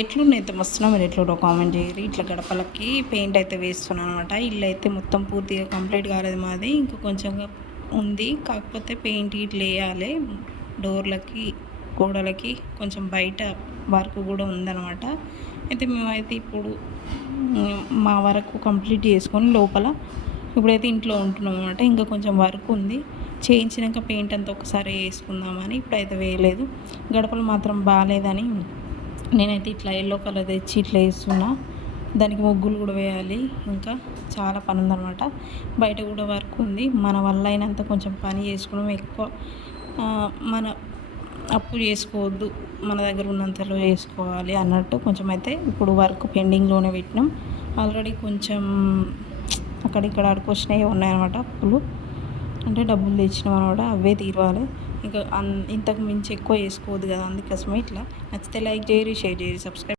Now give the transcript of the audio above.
ఎట్లున్నాయి అయితే మస్తున్నా మీరు ఎట్లుండో కామెంట్ చేయరు. ఇట్లా గడపలకి పెయింట్ అయితే వేస్తున్నాను అనమాట. ఇల్లు అయితే మొత్తం పూర్తిగా కంప్లీట్ కాలేదు మాది, ఇంకా కొంచెంగా ఉంది. కాకపోతే పెయింట్ ఇట్లా వేయాలి. డోర్లకి గోడలకి కొంచెం బయట వర్క్ కూడా ఉందన్నమాట. అయితే మేమైతే ఇప్పుడు మా వరకు కంప్లీట్ చేసుకొని లోపల ఇప్పుడైతే ఇంట్లో ఉంటున్నాం అనమాట. ఇంకా కొంచెం వర్క్ ఉంది, చేయించినాక పెయింట్ అంతా ఒకసారి వేసుకుందామని. ఇప్పుడైతే వేయలేదు. గడపలు మాత్రం బాగాలేదని నేనైతే ఇట్లా ఎల్లో కలర్ తెచ్చి ఇట్లా వేస్తున్నా. దానికి ముగ్గులు కూడా వేయాలి, ఇంకా చాలా పని ఉందన్నమాట. బయట కూడా వర్క్ ఉంది. మన వల్ల అయినంత కొంచెం పని చేసుకోవడం ఎక్కువ. మన అప్పు చేసుకోవద్దు, మన దగ్గర ఉన్నంతలో చేసుకోవాలి అన్నట్టు కొంచెం అయితే ఇప్పుడు వర్క్ పెండింగ్లోనే పెట్టినాం. ఆల్రెడీ కొంచెం అక్కడిక్కడ అడుకొచ్చినవి ఉన్నాయన్నమాట. అప్పులు అంటే డబ్బులు తెచ్చినాం అనమాట, అవే తీరవాలి. ఇంకా ఇంతకు మించి ఎక్కువ వేసుకోవద్దు కదా, అందుకోసమే ఇట్లా. నచ్చితే లైక్ చేయరు, షేర్ చేయరు, సబ్స్క్రైబ్.